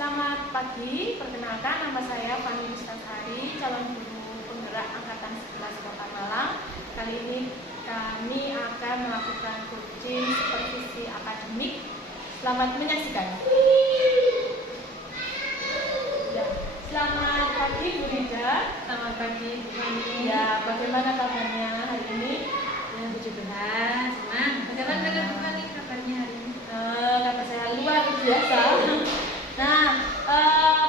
Selamat pagi, perkenalkan nama saya Fani Mustasari, calon guru penggerak angkatan 11 Kota Malang. Kali ini kami akan melakukan coaching supervisi akademik. Selamat menyaksikan. Ya, selamat pagi Bu Rida. Selamat pagi Bu Fani. Ya, bagaimana kabarnya hari ini? Ya, puji Tuhan, senang. Bagaimana dengan Bu Fani kabarnya hari ini? Kabar saya luar biasa. Nah,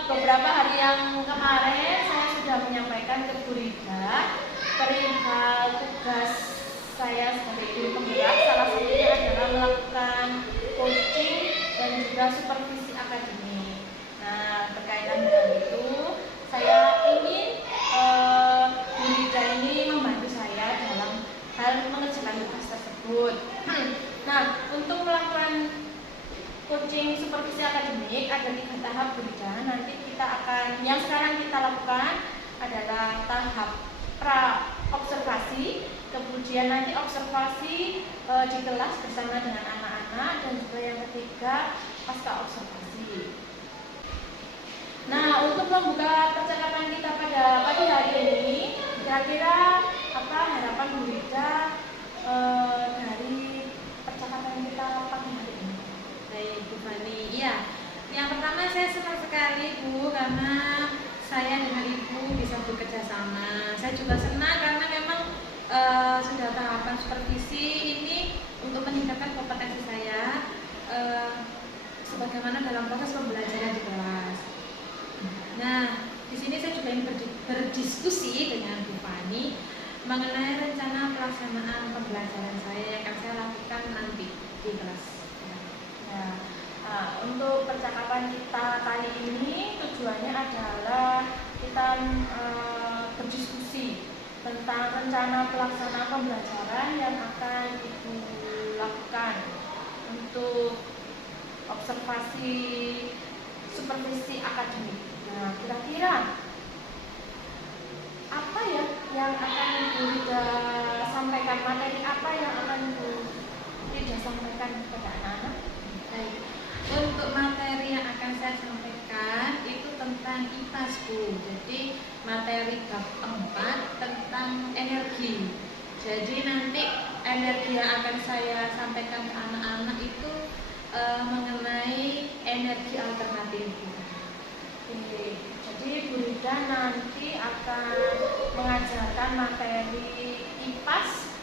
beberapa hari yang kemarin saya sudah menyampaikan ke Bu Rida perihal tugas saya sebagai guru penggerak. Salah satunya adalah melakukan coaching dan juga supervisi akademik. Nah, berkaitan dengan itu, saya ingin Bu Rida ini membantu saya dalam hal mengerjakan tugas tersebut. Nah, untuk melakukan coaching supervisi akademik ada 3 tahap Bu Rida. Nanti kita akan, yang sekarang kita lakukan adalah tahap pra observasi, kemudian nanti observasi di kelas bersama dengan anak-anak, dan juga yang ketiga pasca observasi. Nah, untuk membuka percakapan kita pada pagi hari ini, kira-kira apa harapan Bu Rida dari percakapan kita pagi hari ini? Baik Bu Fani, iya. Yang pertama saya senang sekali Bu karena saya dengan Ibu bisa bekerja sama. Saya juga senang karena memang sudah tahapan supervisi ini untuk meningkatkan kompetensi saya sebagaimana dalam proses pembelajaran di kelas. Nah, di sini saya juga ingin berdiskusi dengan Bu Fani mengenai rencana pelaksanaan pembelajaran saya yang akan saya lakukan nanti di kelas. Nah, untuk percakapan kita kali ini tujuannya adalah kita berdiskusi tentang rencana pelaksana pembelajaran yang akan Ibu lakukan untuk observasi supervisi akademik. Nah, kira-kira apa ya yang akan Ibu Rida sampaikan, materi apa yang akan Ibu Rida sampaikan kepada anak-anak? Baik, untuk materi yang akan saya sampaikan itu tentang IPAS Bu. Jadi materi bab 4 tentang energi. Jadi nanti energi yang akan saya sampaikan ke anak-anak itu mengenai energi alternatif. Oke, jadi Bu Rida nanti akan mengajarkan materi IPAS,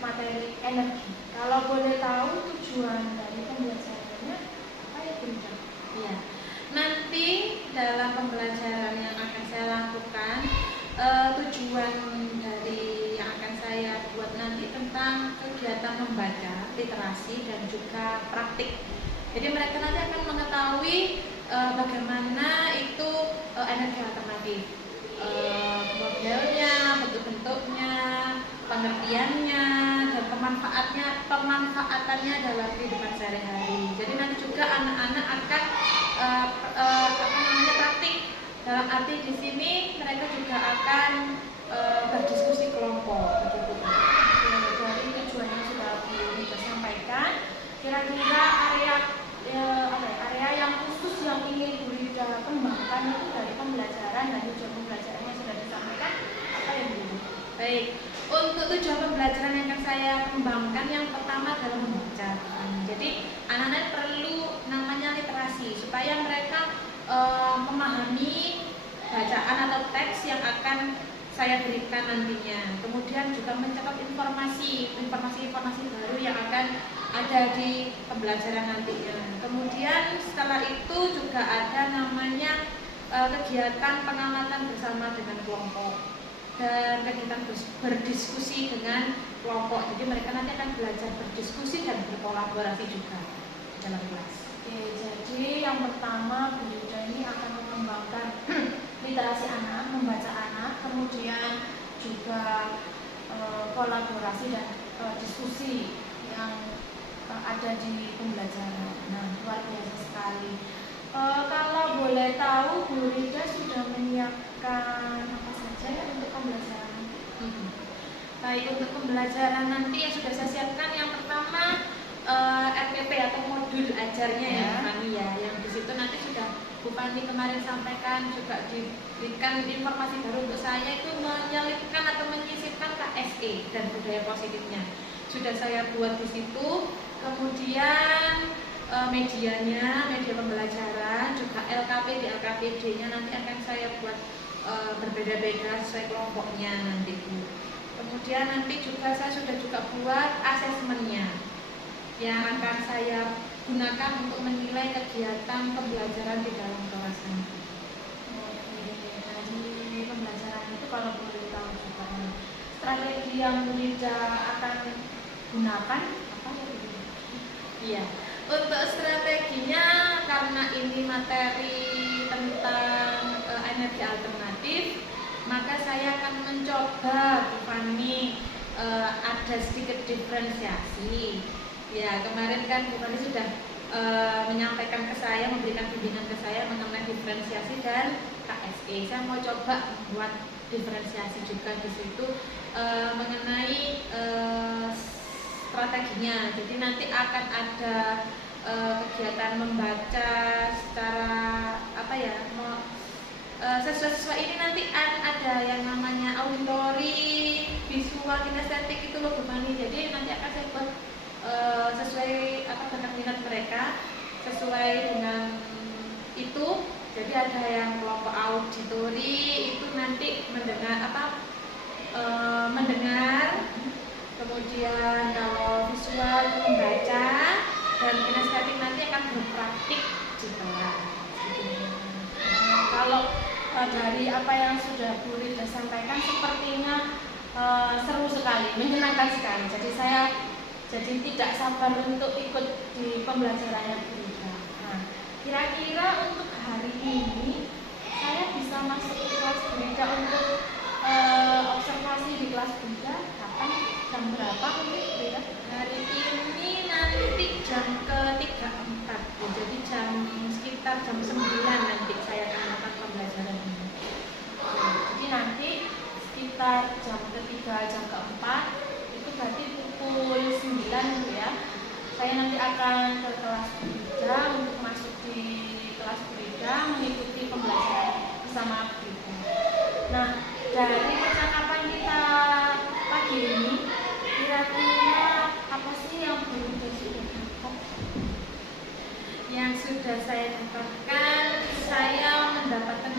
materi energi. Kalau boleh tahu tujuan dari pembelajarannya apa ya Bu Rida? Ya, nanti dalam pembelajaran yang akan saya lakukan, tujuan dari yang akan saya buat nanti tentang kegiatan membaca, literasi, dan juga praktik. Jadi mereka nanti akan mengetahui bagaimana itu energi alternatif, modelnya, bentuk-bentuknya, pengertiannya, dan pemanfaatannya dalam kehidupan sehari-hari. Jadi nanti juga anak-anak akan praktik. Dalam arti di sini mereka juga akan berdiskusi kelompok begitu. Dari tujuan yang sudah Bu Rida sampaikan, kira-kira area yang khusus yang ingin Bu Rida kembangkan itu dari pembelajaran dan tujuan pembelajaran yang sudah disampaikan apa ya Bu Rida? Baik, untuk tujuan pembelajaran yang akan saya kembangkan yang pertama adalah membaca. Jadi anak-anak perlu namanya literasi supaya mereka memahami bacaan atau teks yang akan saya berikan nantinya. Kemudian juga mencatat informasi baru yang akan ada di pembelajaran nantinya. Kemudian setelah itu juga ada namanya kegiatan pengamatan bersama dengan kelompok dan kegiatan berdiskusi dengan kelompok. Jadi mereka nanti akan belajar berdiskusi dan berkolaborasi juga dalam kelas. Oke, jadi yang pertama Bu Rida ini akan mengembangkan literasi anak, membaca anak, kemudian juga kolaborasi dan diskusi yang ada di pembelajaran. Nah, luar biasa sekali. Kalau boleh tahu Bu Rida sudah menyiapkan apa saja ya untuk pembelajaran nanti? Baik, untuk pembelajaran nanti yang sudah saya siapkan, yang pertama RPP atau modul ajarnya ya, Fani ya, yang di situ nanti Fani kemarin sampaikan, juga diberikan informasi baru untuk saya, itu menyelipkan atau menyisipkan KSE dan budaya positifnya. Sudah saya buat di situ. Kemudian medianya, media pembelajaran, juga LKP di LKPD-nya nanti akan saya buat berbeda-beda sesuai kelompoknya nanti Bu. Kemudian nanti juga saya sudah juga buat asesmennya yang akan saya gunakan untuk menilai kegiatan pembelajaran di dalam kelas nanti. Dari pembelajaran itu kalau boleh tahu juga strategi yang Rida akan gunakan apa ya? Iya, untuk strateginya karena ini materi tentang energi alternatif, maka saya akan mencoba Bu Fani ada sedikit diferensiasi. Ya, kemarin kan Bu Fani sudah menyampaikan ke saya, memberikan bimbingan ke saya mengenai diferensiasi dan KSE. Saya mau coba membuat diferensiasi juga di situ mengenai strateginya. Jadi nanti akan ada kegiatan membaca secara apa ya, sesuai ini nanti ada yang namanya auditori, visual, kinestetik itu loh Bu Fani. Jadi nanti akan saya buat sesuai apa bakat minat mereka, sesuai dengan itu. Jadi ada yang kelompok auditori itu nanti mendengar mendengar, kemudian kalau visual itu membaca, dan kinestetik nanti akan berpraktik di kelas. Kalau dari apa yang sudah Bu Rida sampaikan sepertinya seru sekali, menyenangkan sekali. Jadi saya tidak sabar untuk ikut di pembelajarannya Bu Rida. Nah, kira-kira untuk hari ini saya bisa masuk ke kelas Bu Rida untuk observasi di kelas Bu Rida kapan, jam berapa mungkin Bu Rida? Hari ini nanti jam ke-3-4, jadi sekitar jam 9 nanti saya akan melakukan pembelajaran ini. Jadi nanti sekitar jam ke-3, jam ke-4 itu berarti pukul 9 ya. Saya nanti akan ke kelas Bu Rida untuk masuk di kelas Bu Rida mengikuti pembelajaran bersama Bu Rida. Nah, dari percakapan kita pagi ini, kira-kira apa sih yang Bu Rida sudah dapat? Yang sudah saya dapatkan, saya mendapatkan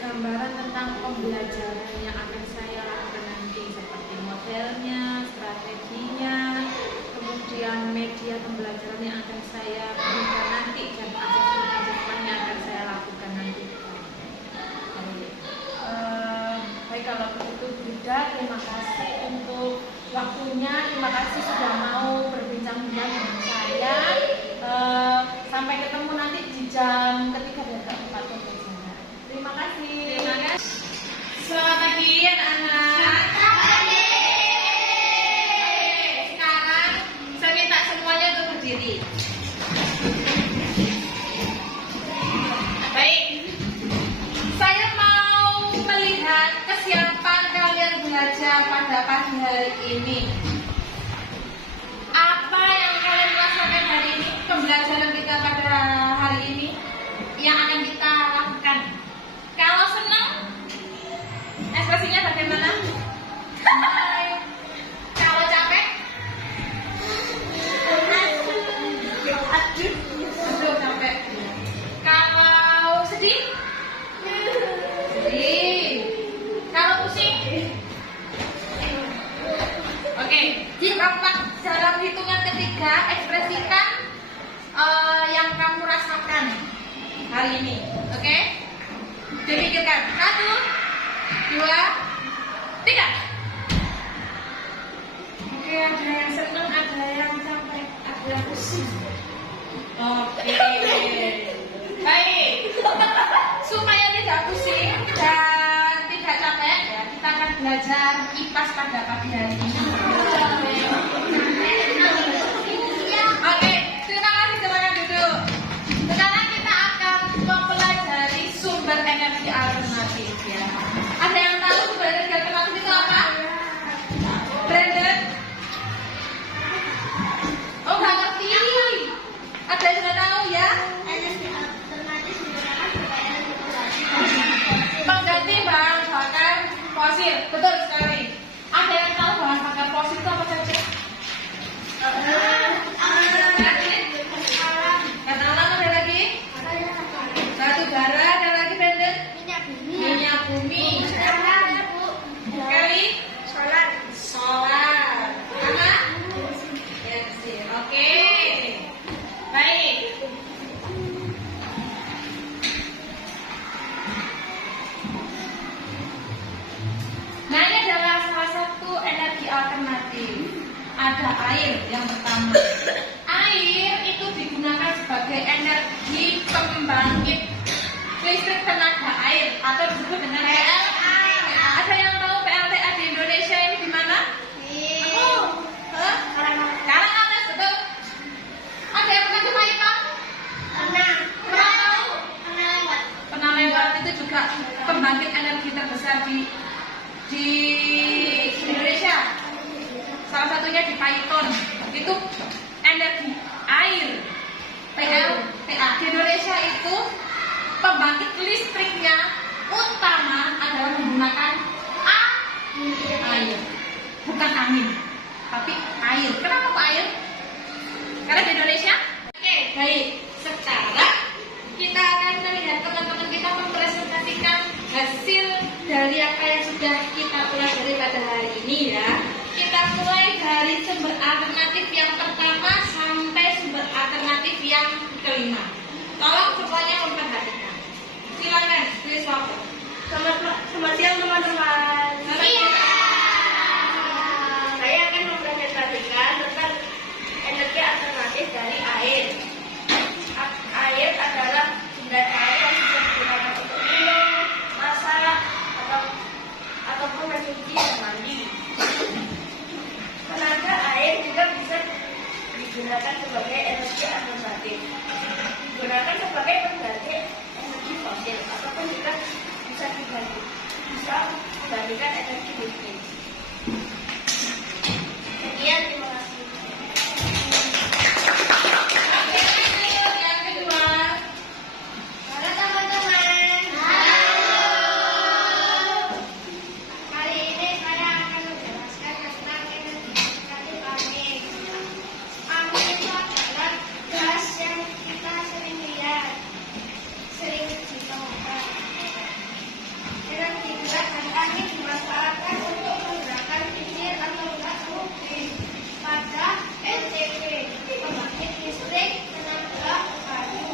gambaran tentang pembelajaran yang akan saya lakukan nanti, seperti modelnya, strateginya, kemudian media pembelajaran yang akan saya berikan nanti, dan asesmen yang akan saya lakukan nanti. Baik, kalau begitu Bu Rida, terima kasih untuk waktunya, terima kasih sudah mau berbincang-bincang dengan saya. Sampai ketemu nanti di jam ke-3 dan ke-4 pembelajaran. Terima kasih. Terima kasih. Selamat pagi anak-anak. Sekarang saya minta semuanya untuk berdiri. Baik, saya mau melihat kesiapan kalian belajar pada pagi hari ini. Apa yang kalian rasakan hari ini? Pembelajaran kita pada hari ini yang akan kita lakukan. Kalau senang, ekspresinya bagaimana? Kalau capek, aduh capek. Kalau sedih, sedih. Kalau pusing, oke. Dalam hitungan ketiga, ekspresikan yang kamu rasakan hari ini, oke? Dipikirkan. 1, 2, 3. Oke, ada yang senang, ada yang capek, ada yang pusing. Oke. Baik. Supaya tidak pusing dan tidak capek, ya, kita akan belajar IPAS pada pagi hari ini. Oke, terima kasih, silakan duduk. Sekarang kita akan mempelajari sumber energi alternatif, ya. Ada yang tahu sumber energi alternatif itu apa? Brandon? Oh, nggak ngerti. Ada yang sudah tahu ya? Energi alternatif energi pembangkit listrik tenaga air atau disebut dengan PLTA. Ada yang tahu PLTA di Indonesia ini di mana? Karanganas, betul. Ada yang pernah coba itu? Pernah tahu? Pernah lewat. Itu juga pembangkit energi terbesar di Indonesia. Salah satunya di Paiton. Itu energi air. PLTA di Indonesia itu pembangkit listriknya utama adalah menggunakan air, bukan angin, tapi air. Kenapa kok air? Karena di Indonesia. Oke, baik. Sekarang kita akan melihat teman-teman kita mempresentasikan hasil dari apa yang sudah kita pelajari pada hari ini ya. Kita mulai dari sumber alternatif yang pertama sampai sumber alternatif yang kelima. Tolong semuanya memperhatikan. Silakan, tulis waktu. Selamat siang teman-teman. Saya akan mempresentasikan tentang energi alternatif dari air. Air adalah sumber air yang bisa digunakan untuk minum, masak, ataupun mencuci dan mandi. Tenaga air juga bisa digunakan sebagai energi alternatif. Digunakan sebagai pengganti energi fosil ataupun juga bisa menggantikan energi listrik. Sekian, terima kasih. Oke, lanjut yang kedua. Halo teman-teman. Kali ini saya akan menjelaskan tentang energi alternatif angin. Angin itu adalah gas yang kita sering lihat, sering ditemukan. Energi gerak dari angin dimanfaatkan untuk menggerakkan kincir atau gas turbin pada NTP, pembangkit listrik tenaga kayu.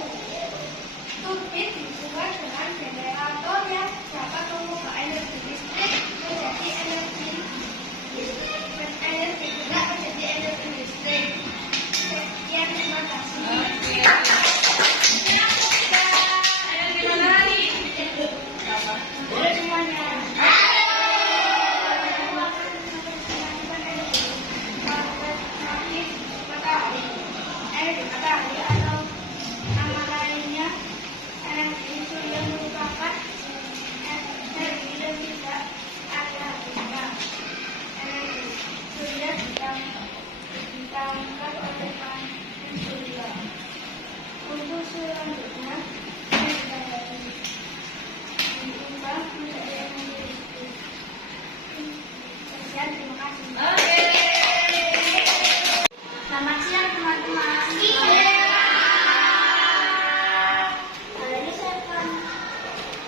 Turbin dibuat dengan generator yang dapat mengubah energi listrik menjadi energi gerak menjadi energi listrik. Sekian, terima kasih. Oke. Yang ketiga, energi matahari. Halo semuanya. Energi matahari atau nama lainnya energi surya merupakan energi yang tidak ada habisnya. Energi surya ditangkap oleh panen surya. Untuk selanjutnya energi matahari diubah menjadi energi listrik. Sekian, terima kasih. Oke. Selamat siang teman-teman. Kali ini saya akan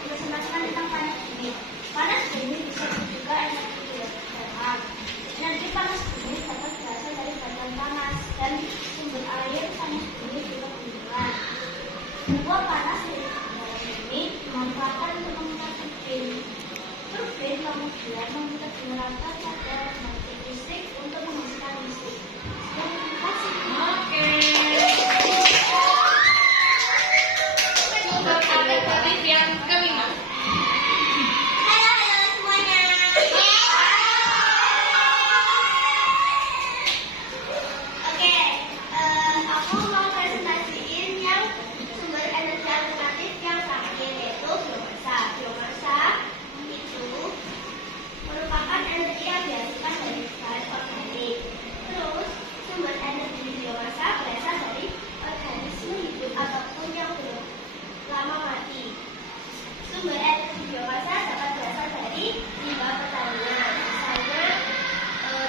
mempresentasikan tentang panas bumi. Panas bumi bisa juga energi geotermal. Energi panas bumi dapat berasal dari batuan panas dan sumber air panas bumi juga tumbuhan. Uap panas dari dalam bumi dimanfaatkan untuk memutar turbin. Turbin kemudian memutar generator pada pembangkit listrik untuk menghasilkan listrik. Terima kasih. Oke. Sumber alternatif yang kelima. Halo semuanya. Oke, aku mau presentasiin yang sumber energi alternatif yang terakhir, yaitu biomasa. Biomasa itu merupakan energi yang dihasilkan dari bahan organik. Terus sumber energi biomasa berasal dari organisme hidup ataupun yang belum lama mati. Sumber energi biomasa dapat berasal dari limbah pertanian, misalnya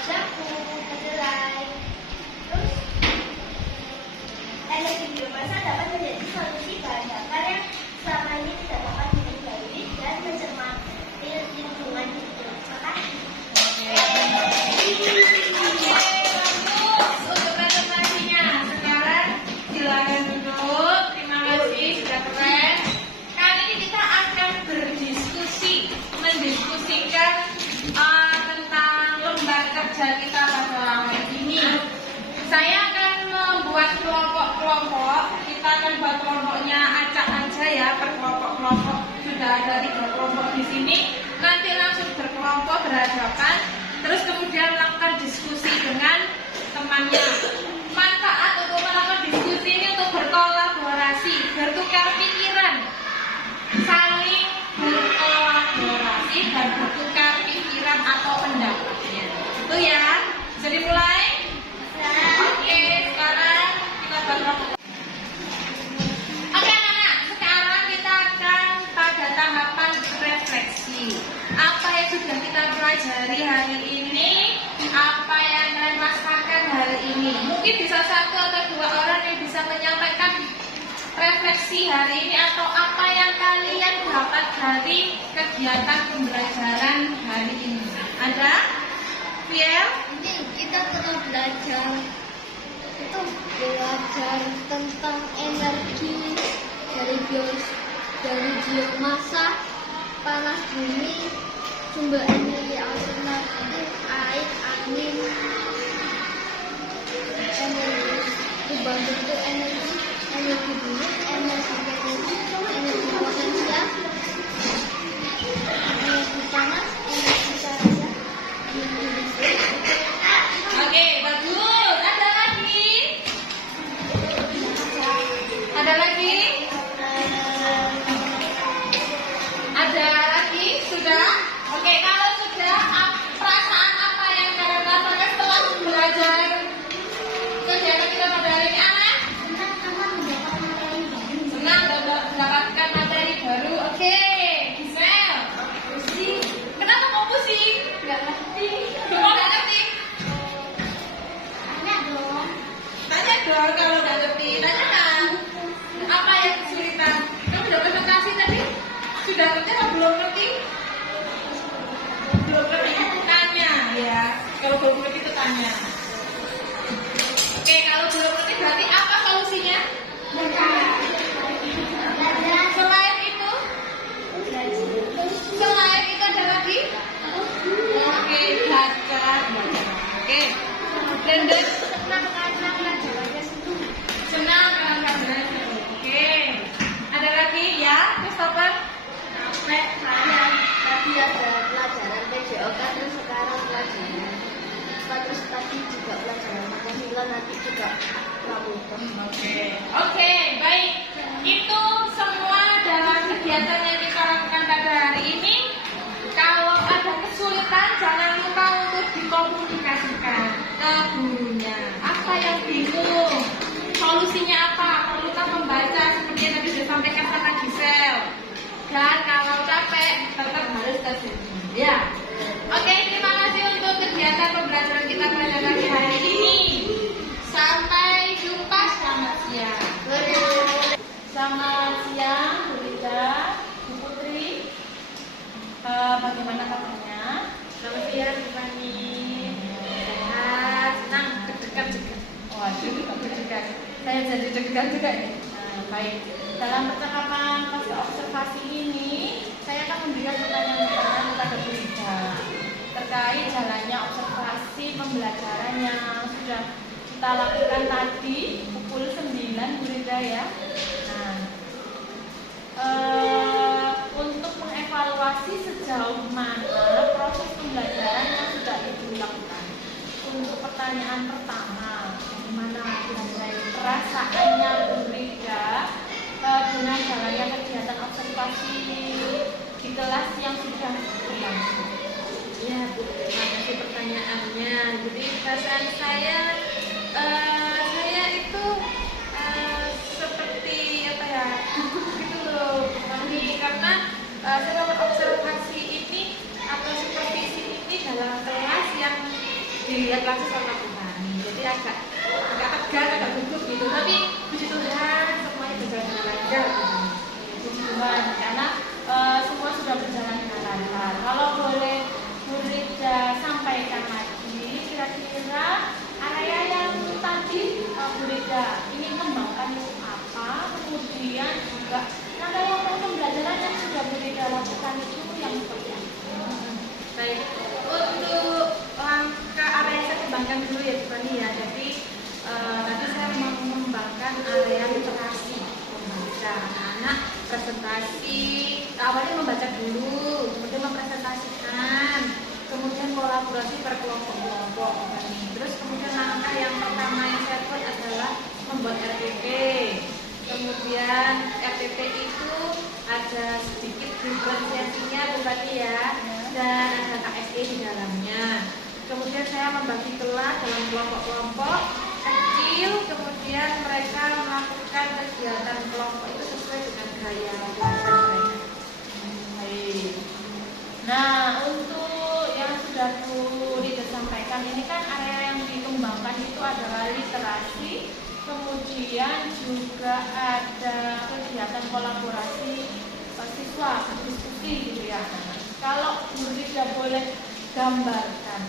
jagung, kedelai. Terus energi biomasa dapat menjadi solusi bahan bakar yang selama ini tidak dapat dikendali dan mencermati lingkungan hidup. Terima kasih. Bagus untuk presentasinya. Sekarang silakan duduk. Terima kasih sudah keren. Kali ini kita akan mendiskusikan tentang lembar kerja kita pada hari ini. Saya akan membuat kelompok-kelompok. Kita akan buat kelompoknya ada 3 kelompok di sini, nanti langsung berkelompok berhadapan, terus kemudian melakukan diskusi dengan temannya. Manfaat untuk melakukan diskusi ini untuk berkolaborasi, bertukar pikiran, saling berkolaborasi dan bertukar pikiran atau pendapatnya. Itu ya, bisa dimulai? Oke, sekarang kita berkelompok. Oke anak-anak, sekarang kita akan pada tahapan refleksi. Apa yang sudah kita pelajari hari ini, apa yang kalian rasakan hari ini. Mungkin bisa 1 atau 2 orang yang bisa menyampaikan refleksi hari ini atau apa yang kalian dapat dari kegiatan pembelajaran hari ini. Ada? Fiel? Ini kita pernah belajar tentang energi dari biomasa, panas bumi, sumber energi alternatif, air, angin, energi bentuk energi, energi bumi, energi potensial, energi panas, energi cahaya, energi listrik. Oke, bagus. Ada lagi? Ada lagi? Ada lagi? Sudah? Oke, kalau sudah, perasaan apa yang kalian rasakan setelah belajar kegiatan kita pada hari ini, anak? Senang mendapatkan materi baru. Oke, Gisel. Pusing. Kenapa mau pusing? Nggak ngerti. Nggak ngerti? Tanya dong kalau nggak ngerti. Tanyakan. Apa yang kesulitan? Kamu udah presentasi tadi? Sudah ngerti atau belum ngerti? Belum ngerti? Tanya ya. Kalau belum ngerti itu tanya. Oke, kalau belum ngerti berarti apa solusinya? Selain itu? Selain itu ada lagi? Oke, belajar. Oke. Dan senang dengan belajar. Oke. Ada lagi ya, Christopher? Tadi ada pelajaran PJOK, terus sekarang pelajaran terus tadi juga pelajaran Pancasila, nanti juga Pramuka. Oke, baik. Itu semua dalam kegiatan yang kita lakukan pada hari ini. Kalau ada kesulitan, jangan lupa untuk dikomunikasikan ke gurunya. Apa yang bingung? Solusinya apa? Kalau lupa membaca seperti yang tadi disampaikan sama Gisel. Dan kalau capek, tetap harus ke sini. Ya. Oke, terima kasih untuk kegiatan pembelajaran kita pada pagi hari ini. Sampai jumpa, selamat siang. Selamat siang, Bu Rida, Bu Putri. Bagaimana kabarnya? Selamat siang, Tiffany. Sehat, senang, deg-degan juga. Waduh, deg-degan. Saya jadi deg-degan juga nih. Baik. Dalam percakapan fase observasi ini, saya akan memberikan pertanyaan-pertanyaan kepada Bu Rida terkait jalannya observasi pembelajaran yang sudah kita lakukan tadi pukul 9, Bu Rida ya. Nah, untuk mengevaluasi sejauh mana proses pembelajaran yang sudah Ibu lakukan. Untuk pertanyaan pertama, bagaimana kira-kira perasaannya Bu Rida dengan jalannya kegiatan observasi di kelas yang sudah berlangsung? Ya, Bu, terima kasih pertanyaannya. Jadi perasaan saya itu seperti apa ya, gugup gitu loh, karena saya observasi ini atau supervisi ini dalam kelas yang dilihat langsung sama Tuhan. Jadi agak tegang, agak gugup gitu. Tapi puji Tuhan semuanya berjalan dengan lancar. Puji Tuhan, karena semua sudah berjalan dengan lancar. Kalau boleh Bu Rida sampaikan lagi, kira-kira area yang tadi Bu Rida ingin kembangkan itu apa? Kemudian juga rangkaian pembelajaran yang sudah Bu Rida lakukan itu yang seperti apa? Baik, untuk langkah area yang saya kembangkan dulu ya, Tiffany ya. Jadi tadi saya mau mengembangkan area literasi membaca anak-anak presentasi, awalnya membaca dulu, kemudian mempresentasikan, kemudian kolaborasi per kelompok-kelompok. Terus kemudian langkah yang pertama yang saya buat adalah membuat RPP. Kemudian RPP itu ada sedikit diferensiasinya berarti ya, dan ada KSE di dalamnya. Kemudian saya membagi kelas dalam kelompok-kelompok kecil, kemudian mereka melakukan kegiatan kelompok itu sesuai dengan gaya belajar mereka. Baik. Nah, untuk yang sudah Bu Rida sampaikan ini kan area yang dikembangkan itu adalah literasi, kemudian juga ada kegiatan kolaborasi siswa, diskusi gitu ya. Kalau Bu Rida boleh gambarkan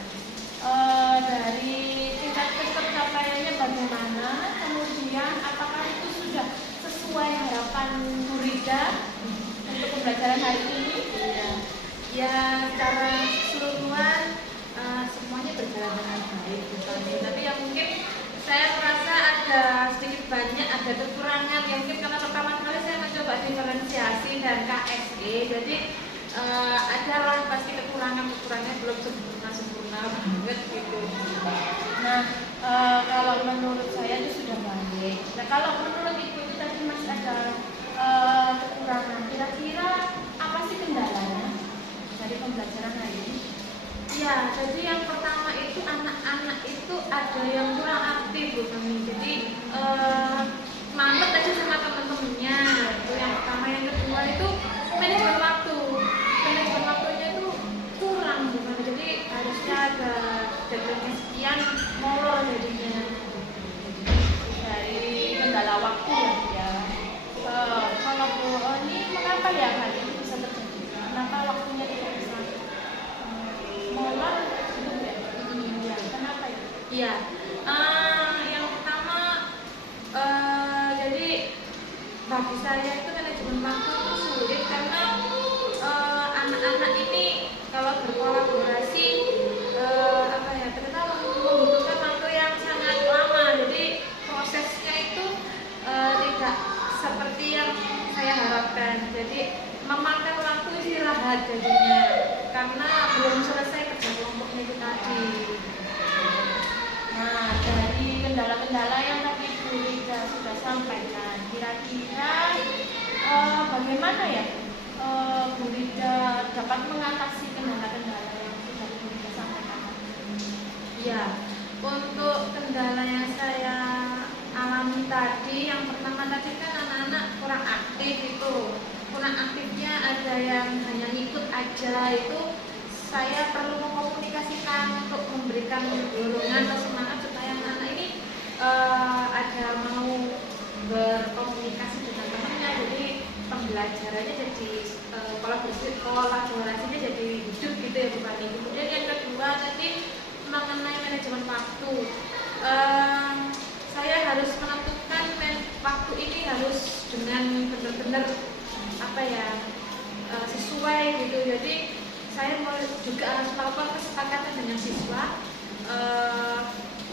dari tingkat pencapaiannya bagaimana, kemudian apakah itu sudah sesuai harapan Bu Rida untuk pembelajaran hari ini? Ya, secara keseluruhan semuanya berjalan dengan baik, tapi yang mungkin saya merasa ada sedikit banyak ada kekurangan. Ya mungkin karena pertama kali saya mencoba diferensiasi dan KSE, jadi adalah pasti kekurangan belum sempurna banget gitu. Nah, kalau menurut saya itu sudah baik. Nah, kalau menurut Ibu itu tadi masih ada kekurangan. Kira-kira apa sih kendalanya dari pembelajaran hari ini? Ya, jadi yang pertama itu anak-anak itu ada yang kurang aktif Bu kami. Jadi mamet aja sama teman-temannya. Itu yang pertama. Yang kedua itu manajemen waktu. Manajemen waktunya itu kurang Bu kami. Jadi harusnya ada deadline sekian molor jadinya. Dari kendala waktu ya. Kalau Bu, ini mengapa ya hal ini bisa terjadi? Kenapa waktunya tidak bisa molor gitu ya? Kenapa ya? Iya. Yang pertama jadi bagi saya itu manajemen waktu itu sulit karena anak-anak ini kalau berkolaborasi ternyata membutuhkan waktu yang sangat lama. Jadi prosesnya itu tidak seperti yang saya harapkan. Jadi memakan waktu istirahat jadinya karena belum selesai kerja kelompoknya itu tadi. Nah, dari kendala-kendala yang tadi Bu Rida sudah sampaikan, kira-kira bagaimana ya Bu Rida dapat mengatasi kendala-kendala yang sudah Bu Rida sampaikan? Ya, untuk kendala yang saya alami tadi, yang pertama tadi kan anak-anak kurang aktif itu. Kurang aktifnya ada yang hanya ngikut aja, itu saya perlu mengkomunikasikan untuk memberikan dorongan atau semangat supaya anak-anak ini ada mau berkomunikasi dengan temannya, jadi pembelajarannya jadi kolaborasinya jadi hidup gitu ya Bu Fani. Kemudian yang kedua tadi mengenai manajemen waktu, saya harus menentukan waktu ini harus dengan benar-benar sesuai gitu. Jadi saya juga harus melakukan kesepakatan dengan siswa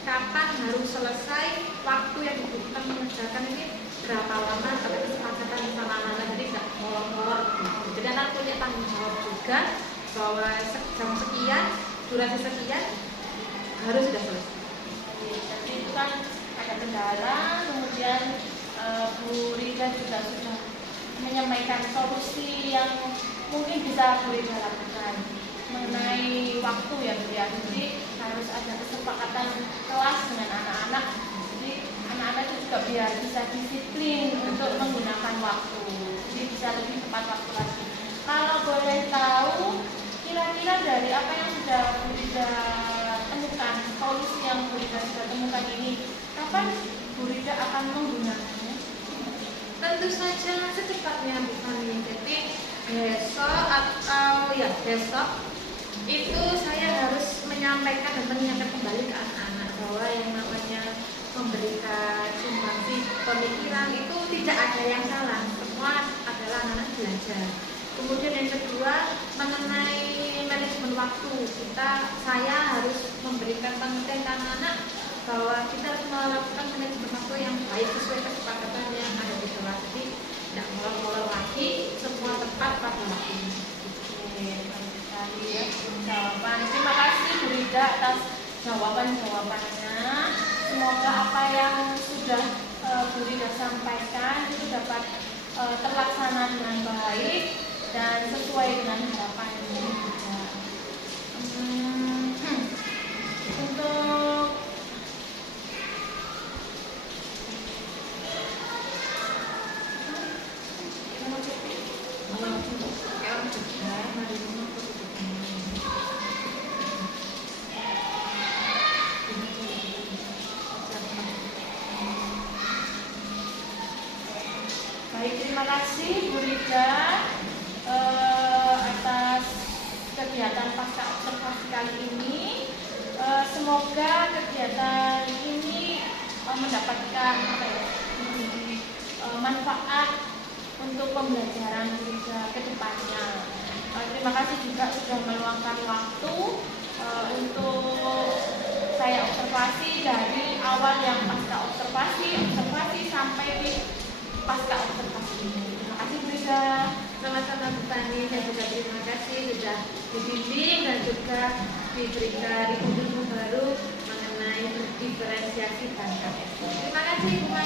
kapan harus selesai, waktu yang dibutuhkan mengerjakan ini berapa lama, tapi kesepakatan sama anak-anak, jadi nggak molor-molor gitu. Jadi anak punya tanggung jawab juga bahwa jam sekian, durasi sekian harus sudah selesai. Jadi itu kan ada kendala, kemudian Bu Rida juga sudah menyampaikan solusi yang mungkin bisa Bu Rida lakukan mengenai waktu ya Bu ya. Jadi harus ada kesepakatan kelas dengan anak-anak. Jadi anak-anak itu juga biar bisa disiplin untuk menggunakan waktu. Jadi bisa lebih tepat waktu lagi. Kalau boleh tahu, kira-kira dari apa yang sudah Bu Rida temukan, solusi yang Bu Rida sudah temukan ini, kapan Bu Rida akan menggunakannya? Tentu saja secepatnya Bu Fani. Jadi besok itu saya harus menyampaikan dan mengingatkan kembali ke anak-anak bahwa yang namanya memberikan sumbangsi pemikiran itu tidak ada yang salah, semua adalah anak-anak belajar. Kemudian yang kedua mengenai manajemen waktu, saya harus memberikan pengertian ke anak-anak bahwa kita harus melakukan manajemen waktu yang baik sesuai kesepakatan yang ada di kelas. Jadi tidak molor-molor lagi, atas jawaban-jawabannya. Semoga apa yang sudah Bu Rida sampaikan itu dapat terlaksana dengan baik dan sesuai dengan harapan Bu Rida. Untuk baik, terima kasih Bu Rida atas kegiatan pasca observasi kali ini. Semoga kegiatan ini mendapatkan manfaat untuk pembelajaran Bu Rida ke depannya. Terima kasih juga sudah meluangkan waktu untuk saya observasi dari awal yang pasca observasi sampai di pasca observasi ini. Terima kasih Bu Rida. Sama-sama Bu Tani, saya juga terima kasih sudah dibimbing dan juga diberikan ilmu baru mengenai diferensiasi bahan KPST. Terima kasih Bu